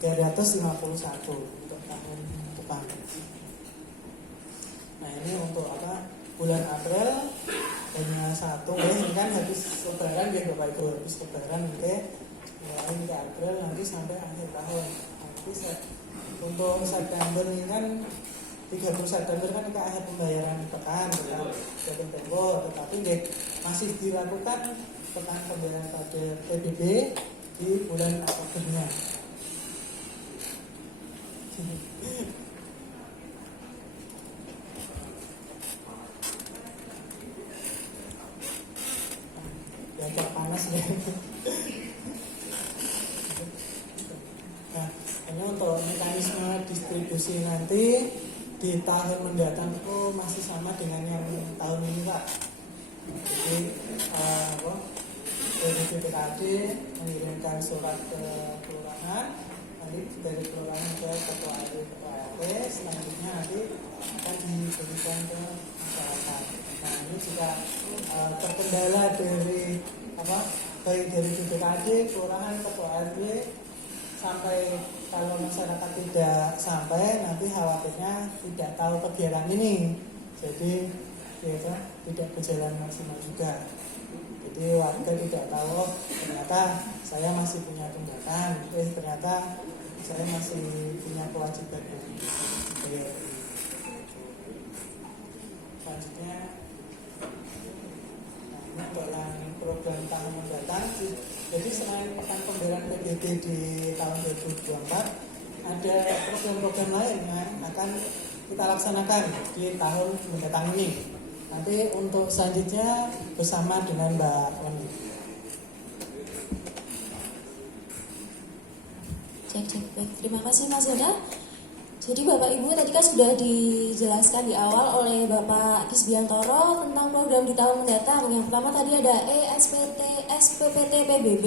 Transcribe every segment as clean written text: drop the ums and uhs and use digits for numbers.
351 untuk tahun depan. Nah ini untuk bulan April hanya satu, ini kan habis lebaran ya Bapak Ibu, habis lebaran ini ke April nanti sampai akhir tahun. Nanti untuk September ini kan 30 September kan ke akhir pembayaran pekan jatuh tempo, tetapi masih dilakukan pekan pembayaran pada PBB di bulan Oktobernya. Ya agak panas ya. Nah, ini untuk mekanisme distribusi nanti di tahun mendatang itu masih sama dengan yang tahun ini Pak. Jadi dari BPKD mengirimkan surat ke kelurahan, nanti dari kelurahan ke ketua RW, ketua RT, selanjutnya nanti akan diberikan ke masyarakat. Nah ini juga terkendala dari baik dari BPKD, kelurahan, ketua RW, sampai kalau masyarakat tidak sampai nanti khawatirnya tidak tahu kegiatan ini, jadi tidak berjalan maksimal juga. Jadi warga tidak tahu ternyata saya masih punya tunggakan, ternyata saya masih punya kewajiban dari BRI. Selanjutnya untuk yang program tahun mendatang, jadi selain pekan pembayaran PBB di tahun 2024 ada program-program lain yang akan kita laksanakan di tahun mendatang ini. Nanti untuk selanjutnya bersama dengan Mbak Oni. Cek. Baik, terima kasih Mas Yoda. Jadi Bapak Ibu tadi kan sudah dijelaskan di awal oleh Bapak Kisbiantoro tentang program di tahun mendatang. Yang pertama tadi ada SPPT PBB,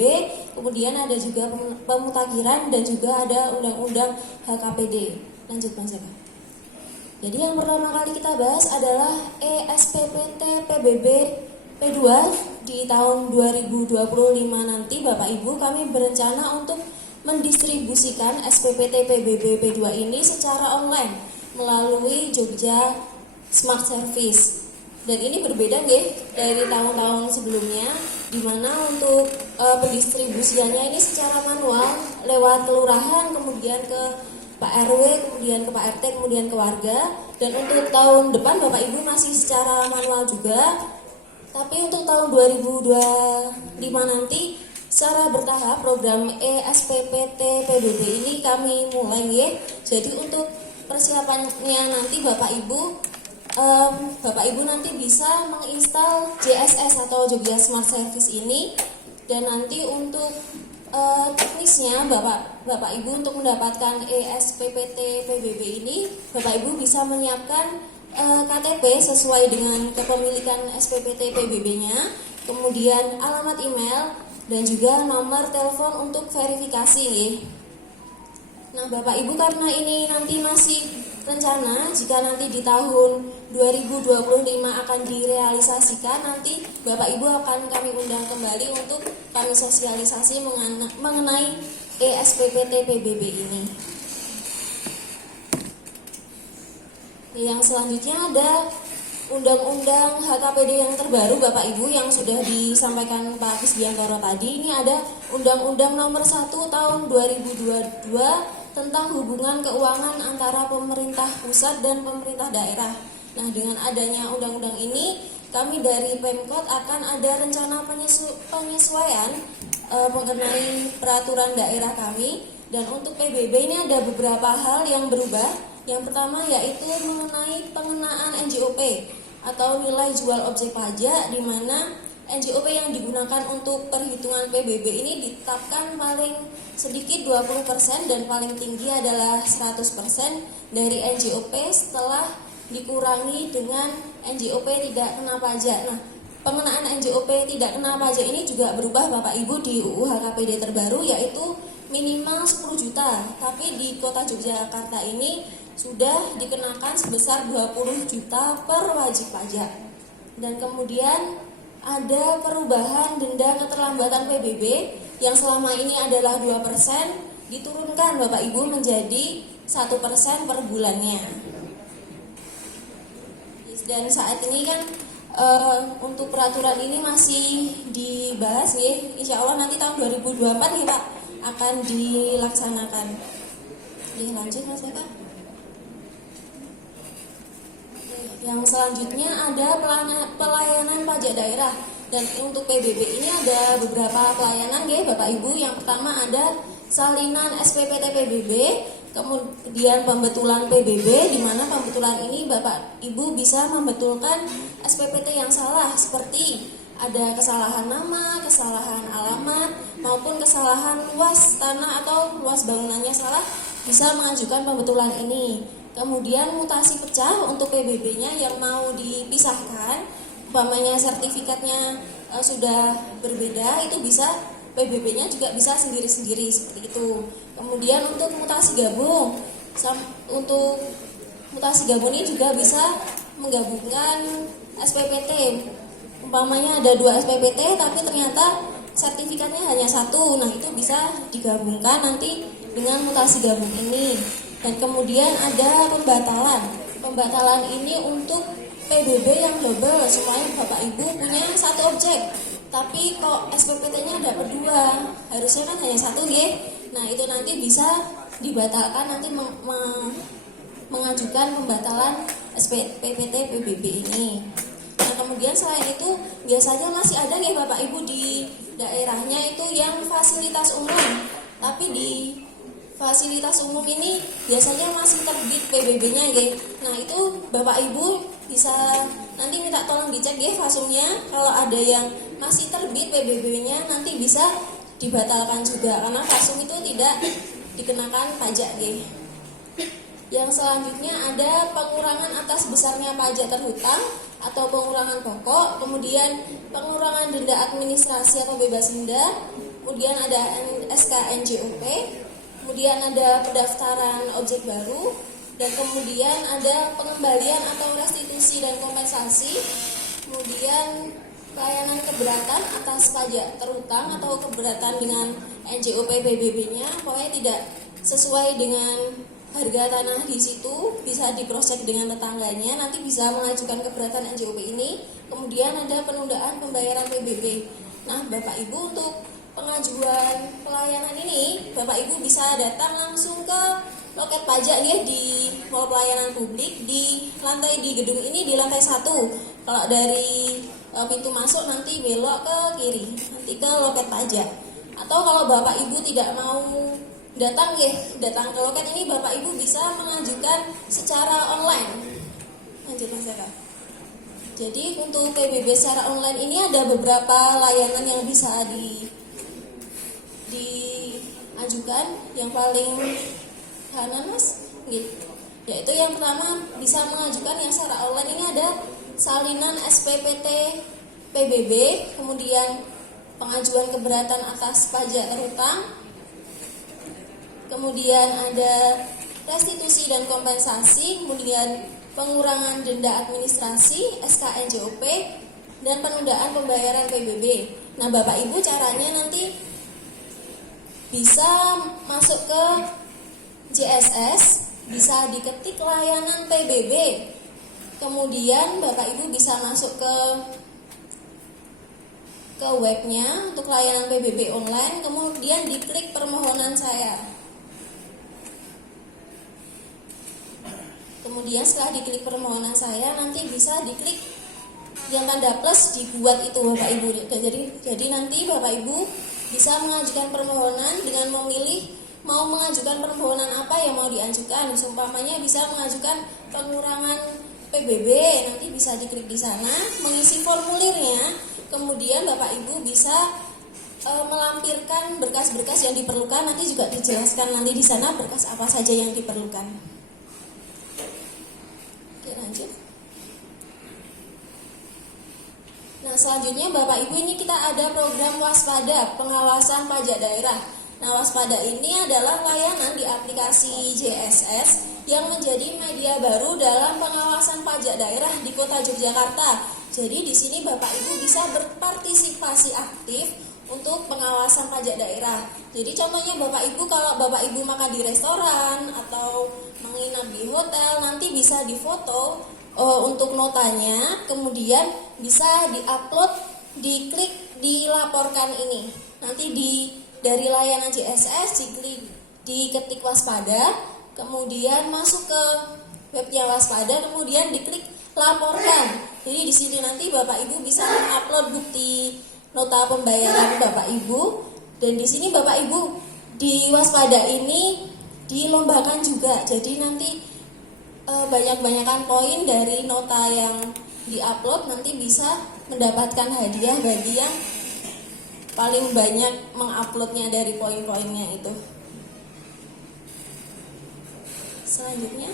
kemudian ada juga pemutakhiran dan juga ada undang-undang HKPD. Lanjut Mas Yoda. Jadi yang pertama kali kita bahas adalah SPPT PBB P2 di tahun 2025 nanti Bapak Ibu kami berencana untuk mendistribusikan SPPT PBB P2 ini secara online melalui Jogja Smart Service. Dan ini berbeda dari tahun-tahun sebelumnya, di mana untuk pendistribusiannya ini secara manual lewat kelurahan, kemudian ke Pak RW, kemudian ke Pak RT, kemudian ke warga. Dan untuk tahun depan Bapak Ibu masih secara manual juga. Tapi untuk tahun 2025 nanti secara bertahap program SPPT PBB ini kami mulai Jadi untuk persiapannya nanti Bapak Ibu nanti bisa menginstal JSS atau Jogja Smart Service ini. Dan nanti untuk teknisnya Bapak Ibu untuk mendapatkan SPPT PBB ini Bapak Ibu bisa menyiapkan KTP sesuai dengan kepemilikan SPPT PBB-nya, kemudian alamat email dan juga nomor telepon untuk verifikasi. Nah Bapak Ibu karena ini nanti masih rencana, jika nanti di tahun 2025 akan direalisasikan, nanti Bapak Ibu akan kami undang kembali untuk kami sosialisasi mengenai SPPT PBB ini. Yang selanjutnya ada Undang-Undang HKPD yang terbaru Bapak Ibu yang sudah disampaikan Pak Kisbiantoro tadi. Ini ada Undang-Undang Nomor 1 Tahun 2022 tentang hubungan keuangan antara pemerintah pusat dan pemerintah daerah. Nah, dengan adanya undang-undang ini, kami dari Pemkot akan ada rencana penyesuaian mengenai peraturan daerah kami. Dan untuk PBB ini ada beberapa hal yang berubah. Yang pertama yaitu mengenai pengenaan NJOP atau nilai jual objek pajak, di mana NJOP yang digunakan untuk perhitungan PBB ini ditetapkan paling sedikit 20% dan paling tinggi adalah 100% dari NJOP setelah dikurangi dengan NJOP tidak kena pajak. Nah, pengenaan NJOP tidak kena pajak ini juga berubah Bapak Ibu di UU HKPD terbaru, yaitu minimal 10 juta. Tapi di Kota Yogyakarta ini sudah dikenakan sebesar 20 juta per wajib pajak. Dan kemudian ada perubahan denda keterlambatan PBB yang selama ini adalah 2%, diturunkan Bapak Ibu menjadi 1% per bulannya. Dan saat ini kan untuk peraturan ini masih dibahas ya. Insya Allah nanti tahun 2024 nih Pak akan dilaksanakan. Lanjut Mas Eka. Yang selanjutnya ada pelayanan pajak daerah. Dan untuk PBB ini ada beberapa pelayanan ya Bapak Ibu. Yang pertama ada salinan SPPT PBB, kemudian pembetulan PBB, di mana pembetulan ini Bapak Ibu bisa membetulkan SPPT yang salah, seperti ada kesalahan nama, kesalahan alamat, maupun kesalahan luas tanah atau luas bangunannya salah, bisa mengajukan pembetulan ini. Kemudian mutasi pecah untuk PBB-nya yang mau dipisahkan, umpamanya sertifikatnya sudah berbeda, itu bisa PBB-nya juga bisa sendiri-sendiri seperti itu. Kemudian untuk mutasi gabung, ini juga bisa menggabungkan SPPT. Umpamanya ada 2 SPPT tapi ternyata sertifikatnya hanya 1, nah itu bisa digabungkan nanti dengan mutasi gabung ini. Dan kemudian ada pembatalan ini untuk PBB yang double, supaya Bapak Ibu punya 1 objek, tapi kok SPPT-nya dapat 2, harusnya kan hanya 1 ya. Nah itu nanti bisa dibatalkan, nanti mengajukan pembatalan SPPT PBB ini. Nah kemudian selain itu biasanya masih ada nih Bapak Ibu di daerahnya itu yang fasilitas umum, tapi di fasilitas umum ini biasanya masih terbit PBB-nya ya. Nah itu Bapak Ibu bisa nanti minta tolong dicek ya fasumnya, kalau ada yang masih terbit PBB-nya nanti bisa dibatalkan juga karena fasum itu tidak dikenakan pajak ya. Yang selanjutnya ada pengurangan atas besarnya pajak terhutang atau pengurangan pokok, kemudian pengurangan denda administrasi atau bebas denda, kemudian ada SK NJOP, kemudian ada pendaftaran objek baru, dan kemudian ada pengembalian atau restitusi dan kompensasi, kemudian pelayanan keberatan atas pajak terhutang atau keberatan dengan NJOP PBB-nya, pokoknya tidak sesuai dengan harga tanah di situ, bisa di cross check dengan tetangganya, nanti bisa mengajukan keberatan NJOP ini. Kemudian ada penundaan pembayaran PBB. Nah Bapak Ibu untuk pengajuan pelayanan ini Bapak Ibu bisa datang langsung ke loket pajak ya di Mall Pelayanan Publik di gedung ini di lantai 1. Kalau dari pintu masuk nanti belok ke kiri, nanti ke loket pajak. Atau kalau Bapak Ibu tidak mau datang ke loket ini, Bapak Ibu bisa mengajukan secara online. Lanjut Mas Eka. Jadi untuk PBB secara online ini ada beberapa layanan yang bisa diajukan. Yang paling kanan Mas, yaitu yang pertama bisa mengajukan yang secara online ini ada salinan SPPT PBB, kemudian pengajuan keberatan atas pajak terhutang, kemudian ada restitusi dan kompensasi, kemudian pengurangan denda administrasi SK NJOP, dan penundaan pembayaran PBB. Nah Bapak Ibu caranya nanti bisa masuk ke JSS, bisa diketik layanan PBB, kemudian Bapak Ibu bisa masuk ke webnya untuk layanan PBB online, kemudian diklik permohonan saya. Kemudian setelah diklik permohonan saya, nanti bisa diklik yang tanda plus dibuat itu Bapak Ibu. Jadi nanti Bapak Ibu bisa mengajukan permohonan dengan memilih mau mengajukan permohonan apa yang mau diajukan. Umpamanya bisa mengajukan pengurangan PBB, nanti bisa diklik di sana, mengisi formulirnya, kemudian Bapak Ibu bisa melampirkan berkas-berkas yang diperlukan, nanti juga dijelaskan nanti di sana berkas apa saja yang diperlukan. Oke, lanjut. Nah, selanjutnya Bapak Ibu ini kita ada program waspada pengawasan pajak daerah. Nah, waspada ini adalah layanan di aplikasi JSS yang menjadi media baru dalam pengawasan pajak daerah di Kota Yogyakarta. Jadi di sini Bapak Ibu bisa berpartisipasi aktif untuk pengawasan pajak daerah. Jadi contohnya Bapak Ibu, kalau Bapak Ibu makan di restoran atau menginap di hotel, nanti bisa difoto untuk notanya, kemudian bisa diupload, diklik, dilaporkan ini. Nanti dari layanan JSS diketik waspada, kemudian masuk ke webnya waspada, kemudian diklik laporkan. Jadi di sini nanti Bapak Ibu bisa mengupload bukti nota pembayaran Bapak Ibu, dan di sini Bapak Ibu di waspada ini dilombakan juga. Jadi nanti banyak-banyakan poin dari nota yang diupload, nanti bisa mendapatkan hadiah bagi yang paling banyak menguploadnya dari poin-poinnya itu. Selanjutnya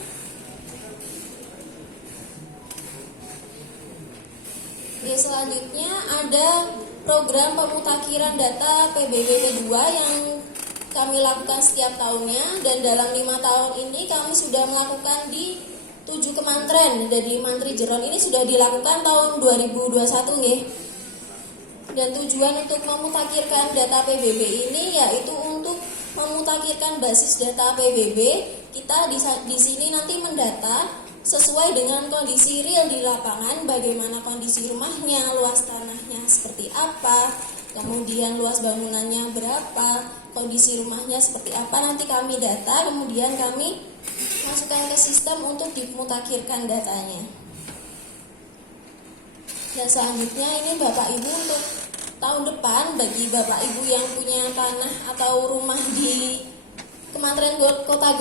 ada program pemutakhiran data PBB kedua yang kami lakukan setiap tahunnya, dan dalam 5 tahun ini kami sudah melakukan di 7 kementerian. Dari Mantri Jeron ini sudah dilakukan tahun 2021 nggih. Dan tujuan untuk memutakhirkan data PBB ini yaitu untuk memutakhirkan basis data PBB. Kita di sini nanti mendata sesuai dengan kondisi real di lapangan, bagaimana kondisi rumahnya, luas tanahnya seperti apa, kemudian luas bangunannya berapa, kondisi rumahnya seperti apa, nanti kami data, kemudian kami masukkan ke sistem untuk dimutakhirkan datanya. Dan selanjutnya ini Bapak Ibu untuk tahun depan, bagi Bapak Ibu yang punya tanah atau rumah di Kementerian Kota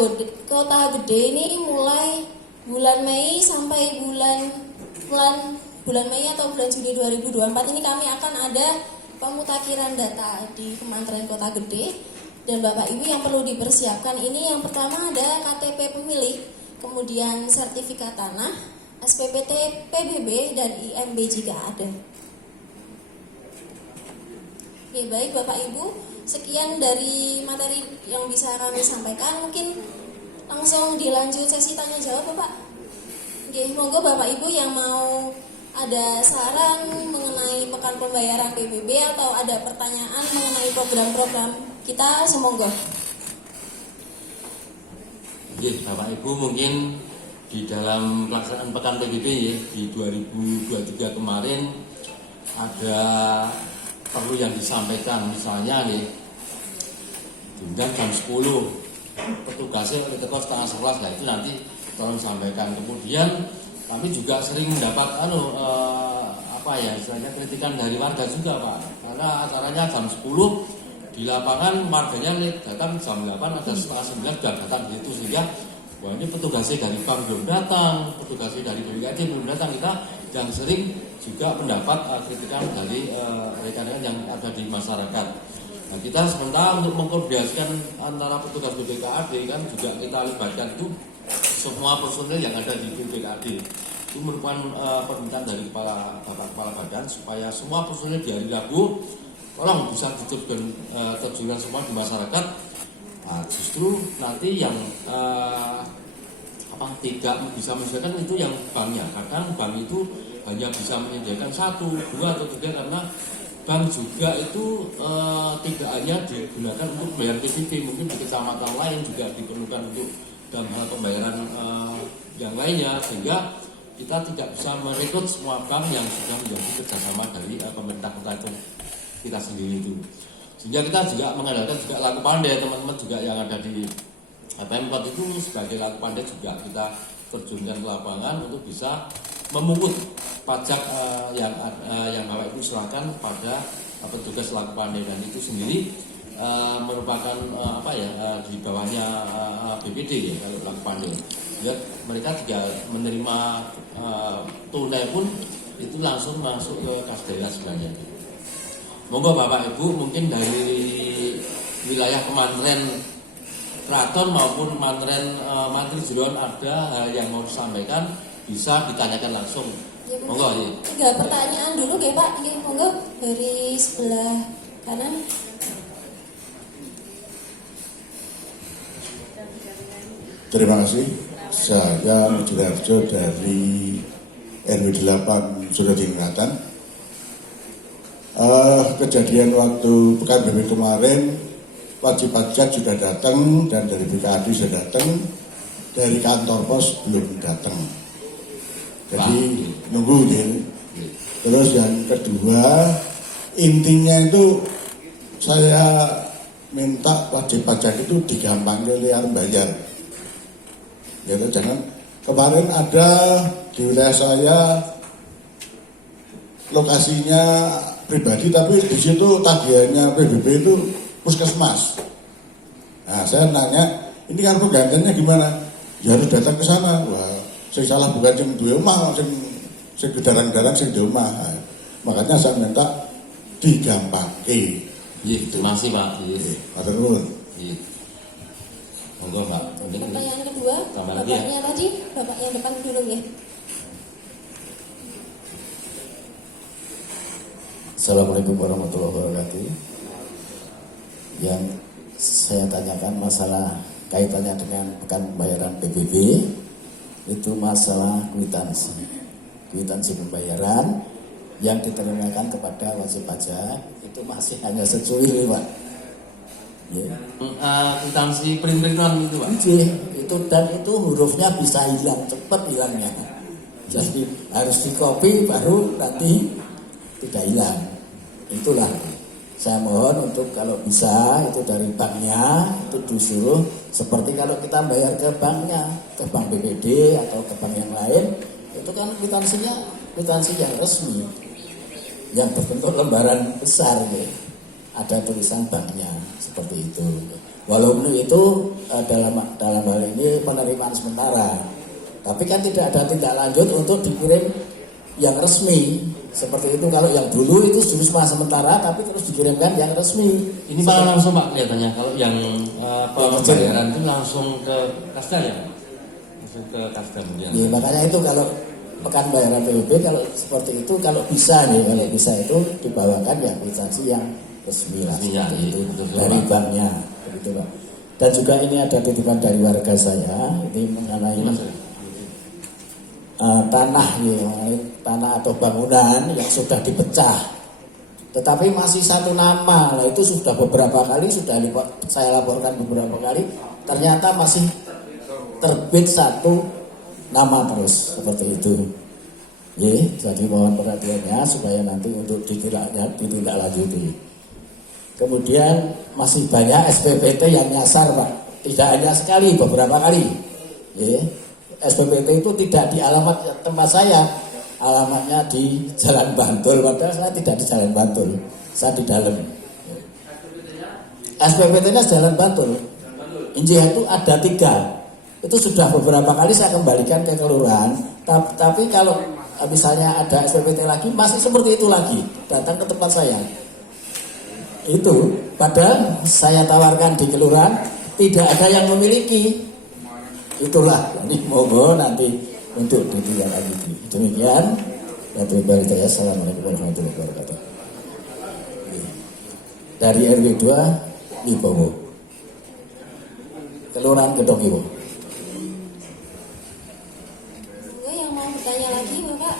Gede ini, mulai bulan Mei sampai bulan Mei atau bulan Juni 2024 ini kami akan ada pemutakhiran data di Kementerian Kota Gede. Dan Bapak Ibu yang perlu dipersiapkan ini, yang pertama ada KTP pemilik, kemudian sertifikat tanah, SPPT PBB, dan IMB jika ada. Oke, baik Bapak Ibu, sekian dari materi yang bisa kami sampaikan. Mungkin langsung dilanjut sesi tanya jawab Bapak. Oke, monggo Bapak Ibu yang mau ada saran mengenai pekan pembayaran PBB atau ada pertanyaan mengenai program-program kita, semoga. Oke, Bapak Ibu, mungkin di dalam pelaksanaan pekan PBB ya, di 2023 kemarin ada perlu yang disampaikan, misalnya nih, diundang jam 10 petugasnya oleh teko setengah 11, nah itu nanti tolong sampaikan. Kemudian kami juga sering mendapat istilahnya kritikan dari warga juga Pak, karena acaranya jam 10 di lapangan, warganya datang jam 8, ada setengah 9 sudah datang gitu, sehingga wah ini petugasnya dari bank belum datang, petugasnya dari BPKD belum datang. Kita yang sering juga mendapat kritikan dari rekan-rekan yang ada di masyarakat. Nah, kita sementara untuk mengkoordinasikan antara petugas BPKD kan juga kita libatkan itu semua personil yang ada di BPKD. Itu merupakan permintaan dari Bapak Kepala Badan supaya semua personil di hari Rabu tolong bisa terjun semua di masyarakat. Nah, justru nanti yang tidak bisa menyediakan itu yang banknya. Kadang bank itu hanya bisa menyediakan 1, 2, atau 3 karena bank juga itu tidak hanya digunakan untuk bayar PBB, mungkin di kecamatan lain juga diperlukan untuk dalam hal pembayaran yang lainnya, sehingga kita tidak bisa merekrut semua bank yang sudah menjadi kerjasama dari pemerintah kota itu kita sendiri itu. Sehingga kita juga mengandalkan juga laku pandai, teman-teman juga yang ada di Pemkot itu sebagai laku pandai juga kita terjunkan ke lapangan untuk bisa memungut pajak yang Bapak Ibu serahkan pada petugas laku pandai, dan itu sendiri merupakan di bawahnya BPD ya kalau laku pandai. Ya, mereka juga menerima tunai pun itu langsung masuk ke kas daerah sebenarnya. Monggo Bapak Ibu mungkin dari wilayah Kementerian Keraton maupun Kementerian Mantri Jeron ada hal yang mau disampaikan, bisa ditanyakan langsung. Ya, monggo ya. 3 pertanyaan dulu ya Pak. Ya, monggo dari sebelah kanan. Terima kasih. Saya Mujidarjo dari RW 8 Solo Ingatan. kejadian waktu Pekan BB kemarin, wajib pajak sudah datang dan dari BKAD sudah datang, dari kantor pos belum datang. Jadi nunggu dia. Terus yang kedua, intinya itu saya minta wajib pajak itu digampangkan liar bayar. Ya, jangan kemarin ada di wilayah saya lokasinya pribadi tapi di situ tagihannya PBB itu puskesmas. Nah, saya nanya, ini kan penggantiannya gimana? Ya harus datang ke sana. Wah, saya salah bukan sing duwe omah, sing gedarang-gedarang sing duwe omah. Nah, makanya saya minta digampangke. Iya, terima kasih Pak. Iya. Matur nuwun. Iya. Monggo Pak. Pertanyaan kedua, Tambah lagi ya? bapaknya tadi, bapak yang depan dulu ya. Assalamualaikum warahmatullahi wabarakatuh. Yang saya tanyakan masalah kaitannya dengan pekan pembayaran PBB itu masalah kwitansi pembayaran yang diterima kepada wajib pajak itu masih hanya secuil, Pak. Ya. Kwitansi print-printan itu Pak. Itu dan itu hurufnya bisa hilang, cepat hilangnya. Jadi harus dikopi baru nanti tidak hilang. Itulah saya mohon untuk kalau bisa itu dari banknya itu disuruh seperti kalau kita bayar ke banknya, ke bank BPD atau ke bank yang lain, itu kan kwitansi yang resmi yang berbentuk lembaran besar gitu. Ada tulisan banknya seperti itu. Walaupun itu dalam hal ini penerimaan sementara, tapi kan tidak ada tindak lanjut untuk dikirim yang resmi. Seperti itu, kalau yang dulu itu cuma sementara tapi terus dikirimkan yang resmi. Ini malah langsung Pak kelihatannya kalau yang pembayaran itu langsung ke Kasda ya? Langsung ke Kasda kemudian. Ya, makanya itu kalau pekan bayaran PBB kalau seperti itu kalau bisa itu dibawakan ya kwitansi yang resmi lah Ya, itu betul, dari Pak. banknya begitu Pak. Dan juga ini ada titipan dari warga saya ini mengenai tanah atau bangunan yang sudah dipecah, tetapi masih satu nama. Nah, itu sudah beberapa kali saya laporkan beberapa kali, ternyata masih terbit satu nama terus seperti itu. Jadi mohon perhatiannya supaya nanti untuk ditindaklanjuti. Kemudian masih banyak SPPT yang nyasar Pak, tidak hanya sekali, beberapa kali. SPPT itu tidak di alamat tempat saya, alamatnya di Jalan Bantul, padahal saya tidak di Jalan Bantul, saya di dalam. SPPT-nya Jalan Bantul, Injih itu ada 3, itu sudah beberapa kali saya kembalikan ke kelurahan, tapi kalau misalnya ada SPPT lagi, masih seperti itu lagi, datang ke tempat saya. Itu, padahal saya tawarkan di kelurahan, tidak ada yang memiliki. Itulah, ini monggo nanti untuk ditindaklanjuti. Demikian, Assalamualaikum warahmatullahi wabarakatuh. Dari RW 2 Wibowo, Kelurahan Gedong Iwo. Yang mau bertanya lagi Bapak?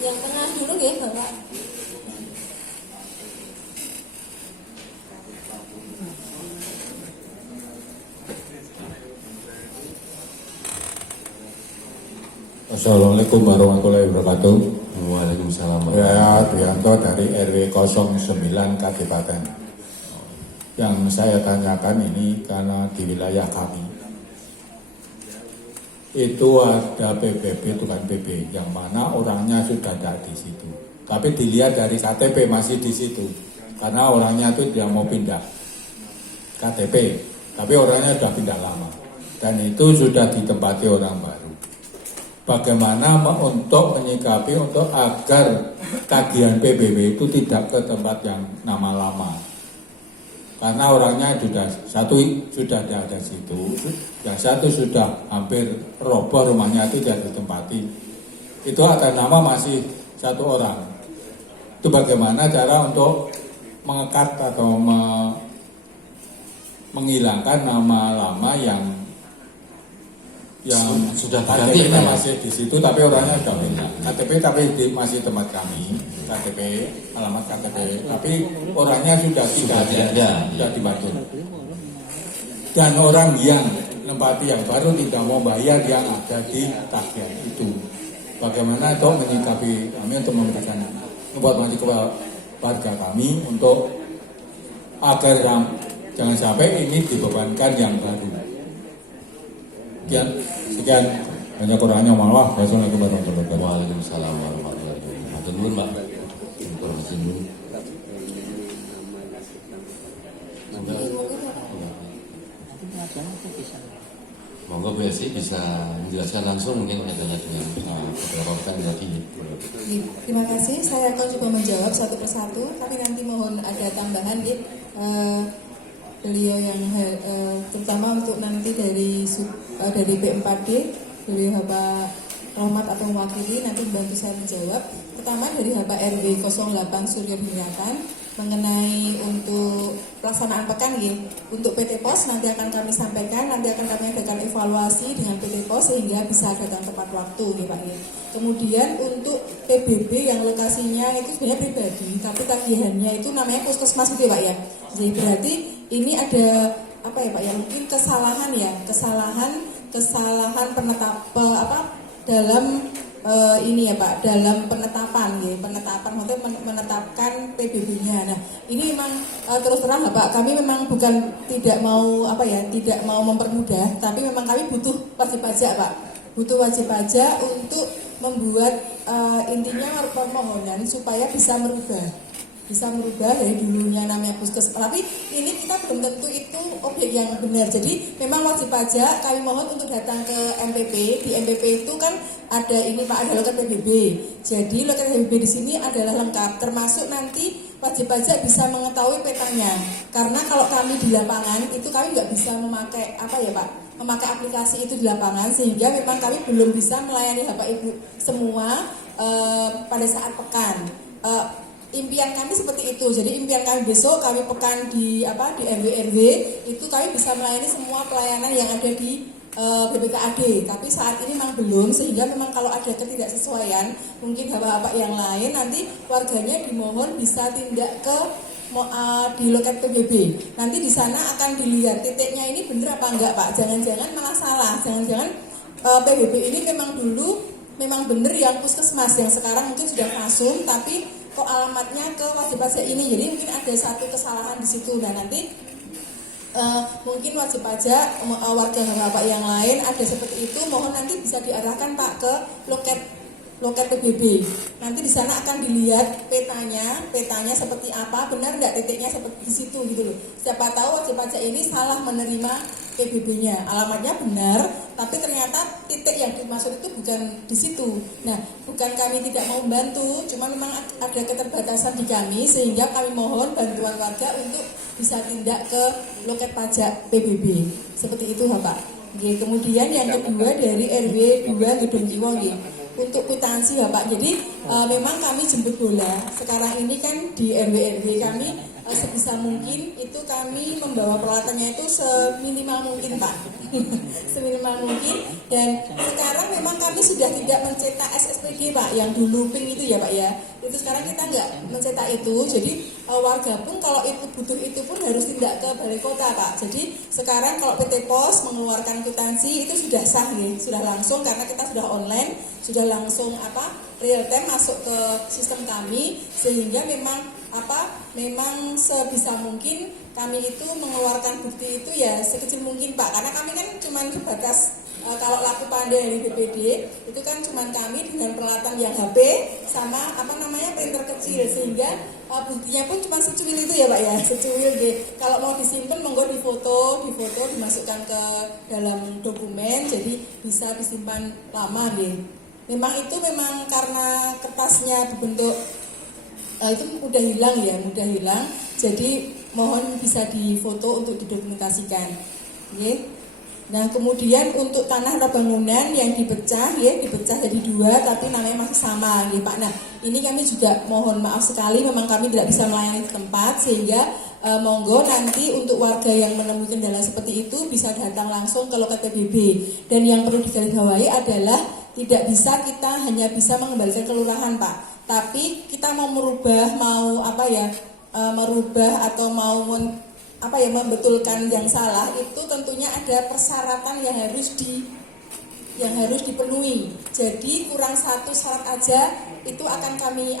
Yang tengah dulu ya Bapak. Assalamualaikum warahmatullahi wabarakatuh. Waalaikumsalam. Saya Bianto dari RW 09 Kabupaten. Yang saya tanyakan ini karena di wilayah kami itu ada PBB tukang PB yang mana orangnya sudah ada di situ. Tapi dilihat dari KTP masih di situ karena orangnya itu dia mau pindah KTP, tapi orangnya sudah pindah lama dan itu sudah ditempati orang baru. Bagaimana untuk menyikapi untuk agar tagihan PBB itu tidak ke tempat yang nama lama, karena orangnya sudah ada situ, yang satu sudah hampir roboh rumahnya itu tidak ditempati, itu atas nama masih satu orang. Itu bagaimana cara untuk mengekat atau menghilangkan nama lama yang yang Sudah diganti, KTP-nya Pak? masih di situ tapi orangnya sudah pindah. KTP tapi masih tempat kami, KTP alamat KTP tapi orangnya sudah tidak ada, sudah dibantu. Dan orang yang nempati yang baru tidak mau bayar yang ada di tagihan itu. Bagaimana itu menyikapi kami untuk memberikan informasi kepada warga kami untuk agar jangan sampai ini dibebankan yang baru. Sekian banyak kurangnya maaf. Wassalamualaikum warahmatullahi wabarakatuh. Waalaikumsalam warahmatullahi wabarakatuh. Dulu Mbak, informasi dulu. Monggo Bu Esi bisa menjelaskan langsung mungkin adanya dengan beberapa pertanyaan tadi. Terima kasih, saya akan coba menjawab satu persatu, tapi nanti mohon ada tambahan beliau yang terutama untuk nanti dari P4D, beliau Bapak Rahmat atau mewakili nanti membantu saya menjawab. Pertama dari Bapak RW 08 Suryo Hingatan mengenai untuk pelaksanaan pekan ya. Untuk PT Pos nanti akan kami sampaikan, nanti akan kami adakan evaluasi dengan PT Pos sehingga bisa datang tepat waktu ya Pak ya. Kemudian untuk PBB yang lokasinya itu sebenarnya pribadi, tapi tagihannya itu namanya puskesmas gitu ya Pak ya. Jadi berarti ini ada apa ya Pak ya, mungkin kesalahan dalam ini ya Pak, dalam penetapan maksudnya menetapkan PBB-nya. Nah, ini memang terus terang Pak, kami memang bukan tidak mau mempermudah, tapi memang kami butuh wajib pajak Pak. Butuh wajib pajak untuk membuat intinya permohonan supaya bisa merubah dari dulunya namanya puskesmas. Tapi ini kita belum tentu itu objek yang benar. Jadi memang wajib pajak kami mohon untuk datang ke MPP. Di MPP itu kan ada ini Pak, ada loket PBB. Jadi loket PBB di sini adalah lengkap, termasuk nanti wajib pajak bisa mengetahui petanya. Karena kalau kami di lapangan itu kami nggak bisa memakai memakai aplikasi itu di lapangan, sehingga memang kami belum bisa melayani Bapak Ibu semua pada saat pekan. Impian kami seperti itu. Jadi impian kami besok kami pekan di RW itu kami bisa melayani semua pelayanan yang ada di BPKAD. Tapi saat ini memang belum, sehingga memang kalau ada ketidaksesuaian mungkin bapak-bapak yang lain nanti warganya dimohon bisa tindak ke di loket PBB. Nanti di sana akan dilihat titiknya ini benar apa enggak Pak. Jangan-jangan malah salah. Jangan-jangan PBB ini memang benar yang puskesmas, yang sekarang mungkin sudah masuk tapi kok alamatnya ke wajib pajak ini. Jadi mungkin ada satu kesalahan di situ. Nah nanti mungkin wajib pajak warga bapak yang lain ada seperti itu, mohon nanti bisa diarahkan Pak ke loket PBB. Nanti di sana akan dilihat petanya seperti apa, benar enggak titiknya seperti di situ gitu loh. Siapa tahu wajib pajak ini salah menerima PBB-nya, alamatnya benar, tapi ternyata titik yang dimaksud itu bukan di situ. Nah, bukan kami tidak mau membantu, cuma memang ada keterbatasan di kami, sehingga kami mohon bantuan warga untuk bisa tindak ke loket pajak PBB. Seperti itu Bapak. Oke, kemudian yang kedua dari RW 2 Gedung Kiwo untuk kwitansi Bapak. Jadi memang kami jemput bola. Sekarang ini kan di RW kami sebisa mungkin itu kami membawa peralatannya itu seminimal mungkin Pak. Seminimal mungkin. Dan sekarang memang kami sudah tidak mencetak SSPG Pak, yang dulu pink itu ya Pak ya. Itu sekarang kita nggak mencetak itu. Jadi warga pun kalau itu butuh itu pun harus tindak ke balai kota Pak. Jadi sekarang kalau PT Pos mengeluarkan kwitansi itu sudah sah nih, sudah langsung karena kita sudah online, sudah langsung real time masuk ke sistem kami, sehingga memang sebisa mungkin kami itu mengeluarkan bukti itu ya sekecil mungkin Pak, karena kami kan cuma sebatas kalau laku pandai dari BPD itu kan cuma kami dengan peralatan yang HP sama printer kecil, sehingga buktinya pun cuma secuil itu ya Pak ya, secuil gitu. Kalau mau disimpan monggo difoto dimasukkan ke dalam dokumen, jadi bisa disimpan lama gitu. Memang karena kertasnya dibentuk itu mudah hilang, jadi mohon bisa difoto untuk didokumentasikan. Okay. Nah kemudian untuk tanah bangunan yang dipecah jadi dua tapi namanya masih sama Pak. Nah ini kami juga mohon maaf sekali, memang kami tidak bisa melayani tempat, sehingga monggo nanti untuk warga yang menemui kendala seperti itu bisa datang langsung ke loket PBB. Dan yang perlu digarisbawahi adalah tidak bisa kita hanya bisa mengembalikan kelurahan, Pak. Tapi kita mau merubah, merubah atau mau membetulkan yang salah, itu tentunya ada persyaratan yang harus dipenuhi. Jadi kurang satu syarat aja itu akan kami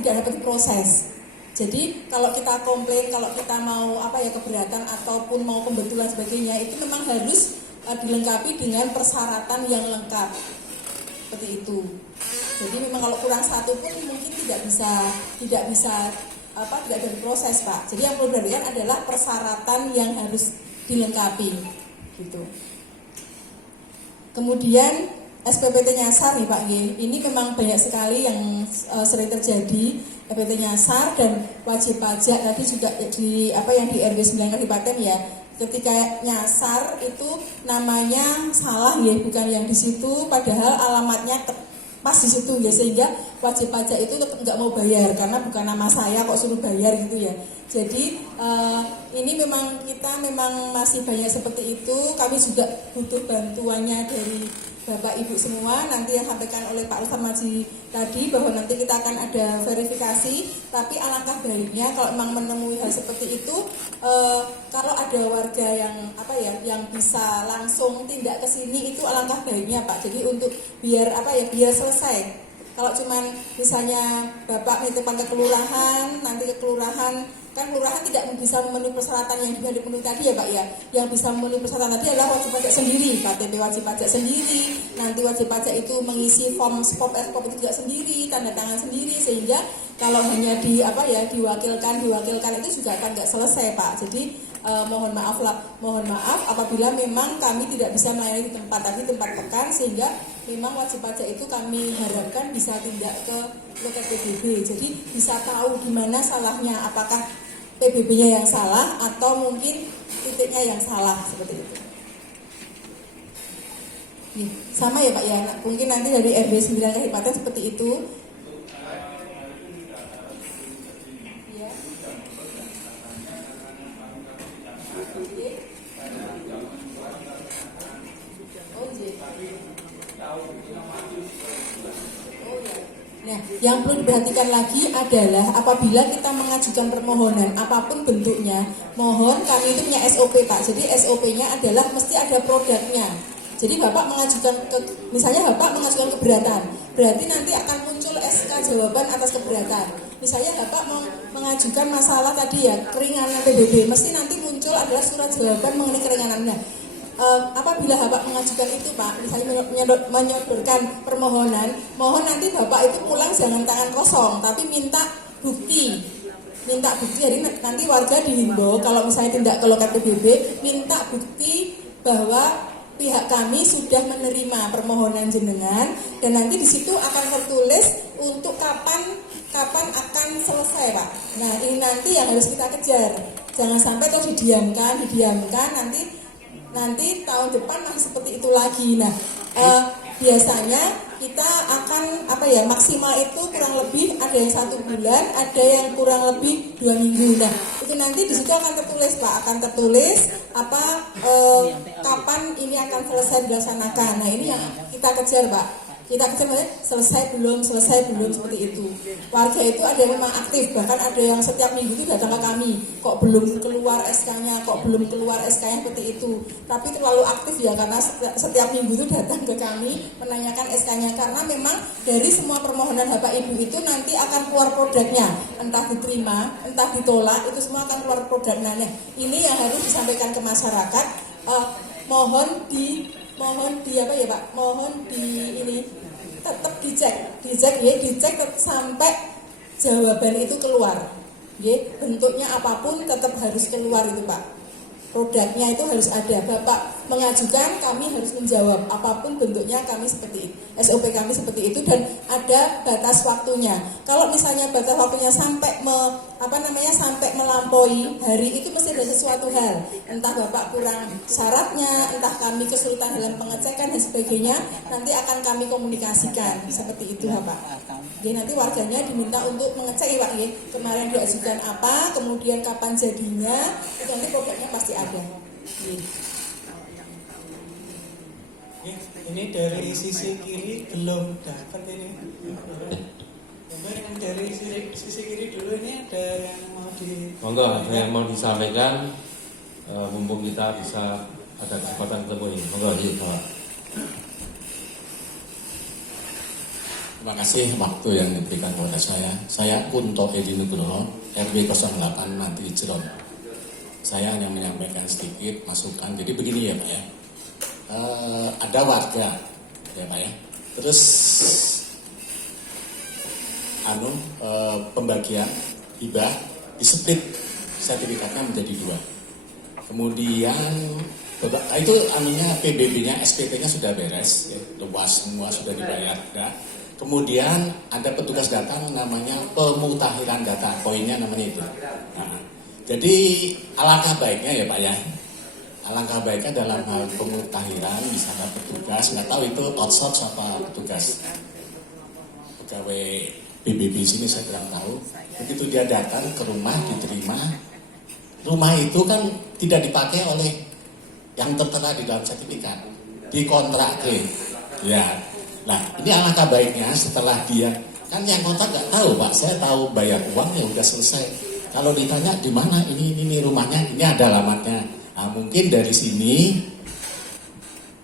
tidak dapat diproses. Jadi kalau kita komplain, kalau kita mau keberatan ataupun mau pembetulan sebagainya, itu memang harus dilengkapi dengan persyaratan yang lengkap. Seperti itu. Jadi memang kalau kurang satu pun mungkin tidak ada proses, Pak. Jadi yang perlu diperhatikan adalah persyaratan yang harus dilengkapi, gitu. Kemudian SPPT nyasar nih Pak G, ini memang banyak sekali yang sering terjadi. SPPT nyasar dan wajib pajak tadi juga yang di RW 9 Kadipaten ya. Ketika nyasar itu namanya salah ya, bukan yang di situ, padahal alamatnya pas di situ ya, sehingga wajib pajak itu tetap nggak mau bayar karena bukan nama saya kok suruh bayar gitu ya. Jadi ini kita memang masih banyak seperti itu. Kami juga butuh bantuannya dari Bapak Ibu semua. Nanti yang sampaikan oleh Pak Ustaz Maji tadi bahwa nanti kita akan ada verifikasi. Tapi alangkah baiknya kalau memang menemui hal seperti itu, kalau ada warga yang bisa langsung tindak ke sini, itu alangkah baiknya Pak. Jadi untuk biar selesai. Kalau cuman misalnya Bapak nitipkan ke kelurahan, nanti ke kelurahan, kan kelurahan tidak bisa memenuhi persyaratan yang juga dipenuhi tadi ya Pak ya. Yang bisa memenuhi persyaratan tadi adalah wajib pajak sendiri, KTP wajib pajak sendiri, nanti wajib pajak itu mengisi form SPOP itu juga sendiri, tanda tangan sendiri, sehingga kalau hanya diwakilkan itu juga akan nggak selesai Pak. Jadi mohon maaf apabila memang kami tidak bisa melayani di tempat pekan, sehingga memang wajib pajak itu kami harapkan bisa tindak ke loket PBB. Jadi bisa tahu di mana salahnya, apakah PBB-nya yang salah atau mungkin titiknya yang salah, seperti itu. Sama ya Pak ya, mungkin nanti dari RW 9 Kadipaten seperti itu. Nah, yang perlu diperhatikan lagi adalah apabila kita mengajukan permohonan apapun bentuknya, mohon kami itu punya SOP Pak. Jadi SOP-nya adalah mesti ada produknya. Jadi Bapak misalnya Bapak mengajukan keberatan, berarti nanti akan muncul SK jawaban atas keberatan. Misalnya Bapak mengajukan masalah tadi ya, keringanan PBB, mesti nanti muncul adalah surat jawaban mengenai keringanan. Nah, apabila Bapak mengajukan itu Pak, misalnya menyodorkan permohonan, mohon nanti Bapak itu pulang jangan tangan kosong, tapi minta bukti. Jadi nanti warga dihimbau kalau misalnya tindak ke loket PBB, minta bukti bahwa pihak kami sudah menerima permohonan jenengan, dan nanti di situ akan tertulis untuk kapan akan selesai Pak. Nah ini nanti yang harus kita kejar, jangan sampai terus didiamkan nanti tahun depan masih seperti itu lagi. Nah biasanya kita akan maksimal itu kurang lebih ada yang 1 bulan, ada yang kurang lebih 2 minggu. Nah itu nanti di situ akan tertulis Pak, kapan ini akan selesai dilaksanakan. Nah ini yang kita kejar Pak. Kita kejar selesai belum seperti itu. Warga itu ada yang memang aktif, bahkan ada yang setiap minggu itu datang ke kami, kok belum keluar SK-nya seperti itu. Tapi terlalu aktif ya, karena setiap minggu itu datang ke kami menanyakan SK-nya, karena memang dari semua permohonan Bapak Ibu itu nanti akan keluar produknya, entah diterima, entah ditolak, itu semua akan keluar produknya. Nah, ini yang harus disampaikan ke masyarakat. Mohon di tetap dicek sampai jawaban itu keluar. Bentuknya apapun tetap harus keluar itu Pak. Produknya itu harus ada. Bapak mengajukan, kami harus menjawab apapun bentuknya, kami seperti itu. SOP kami seperti itu, dan ada batas waktunya. Kalau misalnya batas waktunya sampai melampaui hari itu, mesti ada sesuatu hal. Entah Bapak kurang syaratnya, entah kami kesulitan dalam pengecekan dan sebagainya, nanti akan kami komunikasikan seperti itu Bapak. Jadi nanti warganya diminta untuk mengecek ya Pak ya, kemarin diajukan apa, kemudian kapan jadinya, itu nanti programnya pasti ada. Oke. Ini dari sisi kiri belum dapat ini. Coba yang dari sisi kiri dulu, ini ada yang mau di. Monggo, ada yang mau disampaikan, mumpung kita bisa ada kesempatan ketemu ini. Monggo, yuk Pak. Terima kasih waktu yang diberikan kepada saya. Saya Kunto Edi Nugroho, RW 08 Manti Jeron. Saya hanya menyampaikan sedikit masukan. Jadi begini ya Pak ya. Ada warga ya Pak ya. Terus pembagian hibah displit sertifikatnya menjadi 2. Kemudian itu PBB-nya, SPT-nya sudah beres, ya, luas semua sudah dibayar. Ya. Kemudian ada petugas datang namanya pemutakhiran data, poinnya namanya itu. Nah, jadi alangkah baiknya ya Pak ya, alangkah baiknya dalam hal pemutakhiran misalnya petugas, nggak tahu itu outsource apa petugas pegawai PBB sini saya kurang tahu. Begitu dia datang ke rumah diterima, rumah itu kan tidak dipakai oleh yang tertera di dalam sertifikat, dikontrak ya. Nah ini alangkah baiknya setelah dia kan yang kontrak nggak tahu Pak, saya tahu bayar uang ya udah selesai. Kalau ditanya di mana ini rumahnya, ini ada alamatnya. Nah, mungkin dari sini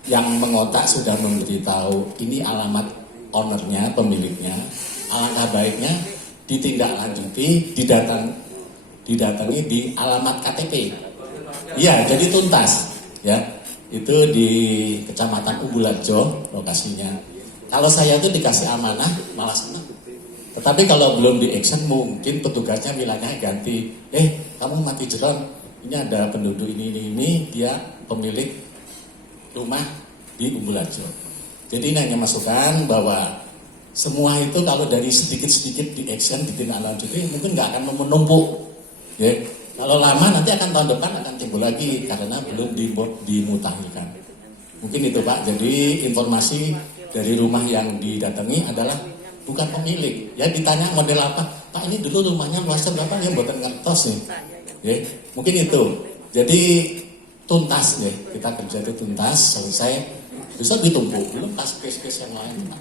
yang mengontrak sudah memberitahu ini alamat ownernya, pemiliknya. Alangkah baiknya ditindaklanjuti, didatangi di alamat KTP. Ya, jadi tuntas. Ya, itu di Kecamatan Umbularjo lokasinya. Kalau saya itu dikasih amanah malah senang. Tetapi kalau belum di action mungkin petugasnya bilangnya ganti. Kamu Manti Jeron, ini ada penduduk ini dia pemilik rumah di Umbularjo. Jadi ini hanya masukan bahwa semua itu kalau dari sedikit-sedikit di action ditindaklanjuti mungkin nggak akan menumpuk. Ya. Kalau lama nanti akan tahun depan akan timbul lagi karena belum dimutakhirkan. Mungkin itu Pak. Jadi informasi dari rumah yang didatangi adalah bukan pemilik. Ya ditanya model apa? Pak ini dulu rumahnya luasnya berapa? Ya buatan ngertos nih. Ya, mungkin itu. Jadi tuntas ya. Kita kerja itu tuntas selesai. Bisa ditumpuk. Belum pas case-case yang lain Pak.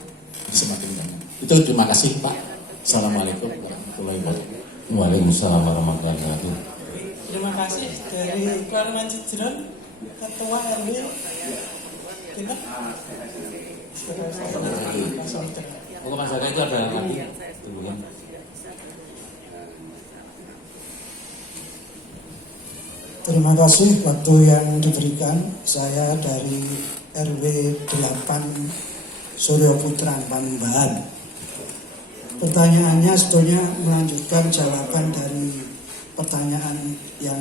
Semakin banyak. Itu terima kasih Pak. Assalamualaikum warahmatullahi wabarakatuh. Waalaikumsalam warahmatullahi wabarakatuh. Terima kasih dari Kelurahan Manti Jeron, Ketua RW kita. Untuk Mas Jaka itu ada lagi dulu. Terima kasih waktu yang diberikan. Saya dari RW 8 Suryo Putra Panembahan. Pertanyaannya sebetulnya melanjutkan jawaban dari pertanyaan yang